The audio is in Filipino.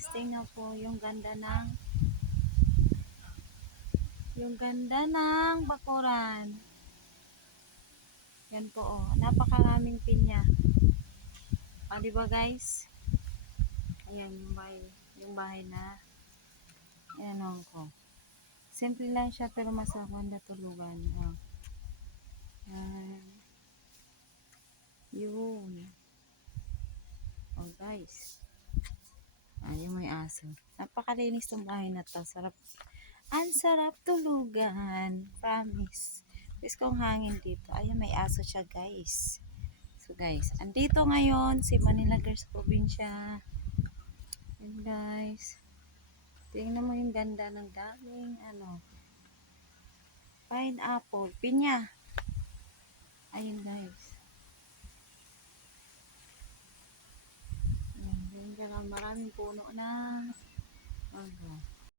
guys, tingnan po yung ganda ng bakuran. Yan po oh, napakaraming pinya. Ah, di ba guys? Ayan yung bahay na ayan ko. Simple lang siya pero masarap na tulugan. Oh. Yan. Yun. Oh guys. Yung may aso. Napakalinis tong bahay na to. Sarap. Ang sarap tulugan. Promise. Miss kong hangin dito. Ayun, may aso siya guys. So guys, andito ngayon si Manila Girls Probinsya. Yun guys. Tingnan mo yung ganda ng daming pineapple. Pinya. Ayun guys. Ayan, maraming puno na.